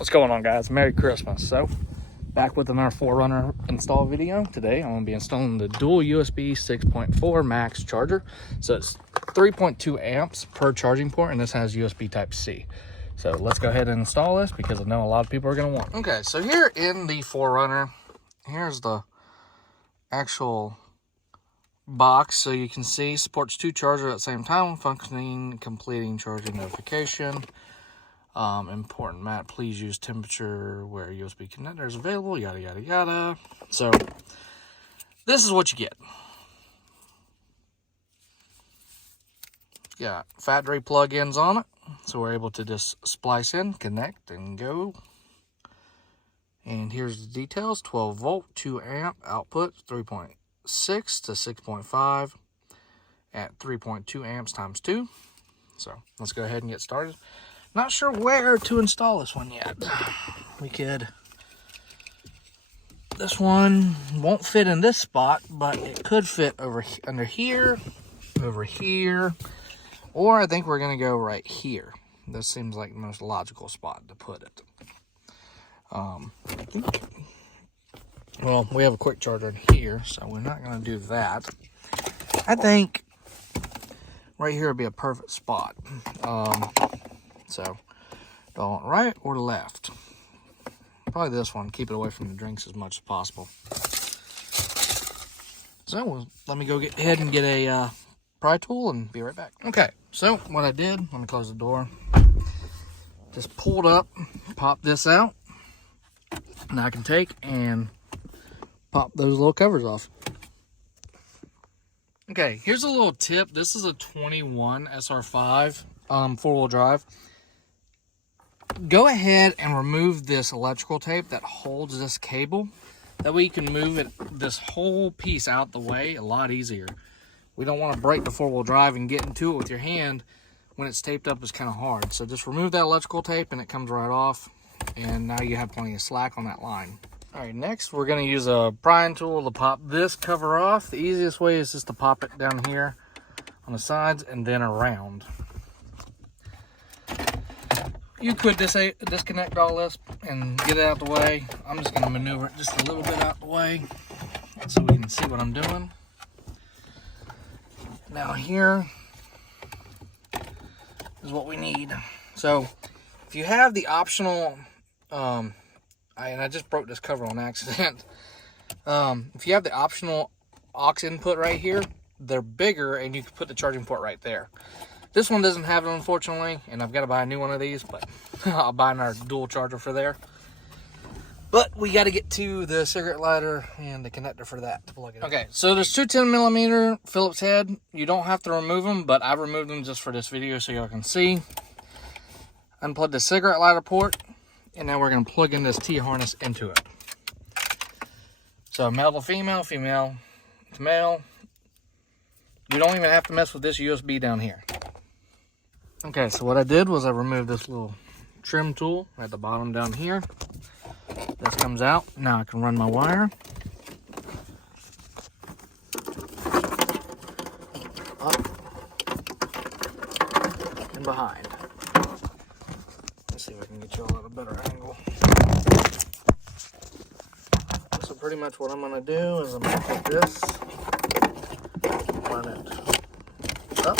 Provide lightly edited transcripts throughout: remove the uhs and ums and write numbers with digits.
What's going on, guys? Merry Christmas. So back with another 4Runner install video. Today I'm going to be installing the dual USB 6.4 max charger. So it's 3.2 amps per charging port, and this has USB type C. So let's go ahead and install this because I know a lot of people are going to want it. Okay, so here in the 4Runner, here's the actual box. So you can see supports 2 chargers at the same time, functioning, completing charging notification. Important mat, please use temperature where USB connector is available, yada yada yada. So this is what you get. Got factory plug-ins on it, so we're able to just splice in, connect, and go. And here's the details: 12 volt, 2 amp output, 3.6 to 6.5 at 3.2 amps times 2. So let's go ahead and get started. Not sure where to install this one yet. This one won't fit in this spot, but it could fit under here, over here, or I think we're gonna go right here. This seems like the most logical spot to put it. Well, we have a quick charger in here, so we're not gonna do that. I think right here would be a perfect spot. So, do I want right or left? Probably this one. Keep it away from the drinks as much as possible. So, let me go ahead and get a pry tool and be right back. Okay, so what I did, let me close the door. Just pulled up, popped this out. Now I can take and pop those little covers off. Okay, here's a little tip. This is a 21 SR5 4-wheel drive. Go ahead and remove this electrical tape that holds this cable. That way you can move this whole piece out the way a lot easier. We don't want to break the 4-wheel drive and get into it with your hand when it's taped up. Is kind of hard. So just remove that electrical tape and it comes right off. And now you have plenty of slack on that line. All right, next we're going to use a prying tool to pop this cover off. The easiest way is just to pop it down here on the sides and then around. You could disconnect all this and get it out the way. I'm just going to maneuver it just a little bit out the way so we can see what I'm doing. Now here is what we need. So if you have the optional, and I just broke this cover on accident. If you have the optional aux input right here, they're bigger and you can put the charging port right there. This one doesn't have it, unfortunately, and I've got to buy a new one of these, but I'll buy another dual charger for there. But we got to get to the cigarette lighter and the connector for that to plug it in. Okay, so there's 2 10mm Phillips head. You don't have to remove them, but I removed them just for this video so y'all can see. Unplug the cigarette lighter port, and now we're going to plug in this T-harness into it. So male to female, female to male. You don't even have to mess with this USB down here. Okay, so what I did was I removed this little trim tool at the bottom down here. This comes out. Now I can run my wire up and behind. Let's see if I can get you all at a better angle. So pretty much what I'm going to do is I'm going to take this, run it up,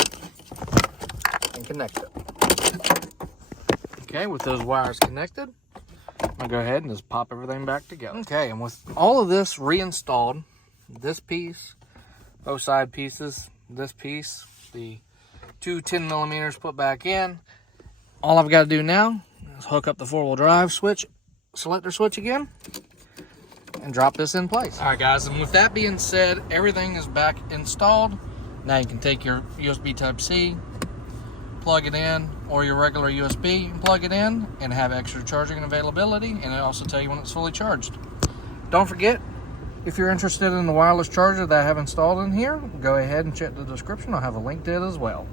and connect it. Okay, with those wires connected, I'm going to go ahead and just pop everything back together. Okay, and with all of this reinstalled, this piece, both side pieces, this piece, the 2 10mm put back in, all I've got to do now is hook up the 4-wheel drive switch, selector switch again, and drop this in place. All right, guys, and with that being said, everything is back installed. Now you can take your USB Type-C, plug it in, or your regular USB and plug it in, and have extra charging and availability, and it'll also tell you when it's fully charged. Don't forget, if you're interested in the wireless charger that I have installed in here, go ahead and check the description. I'll have a link to it as well.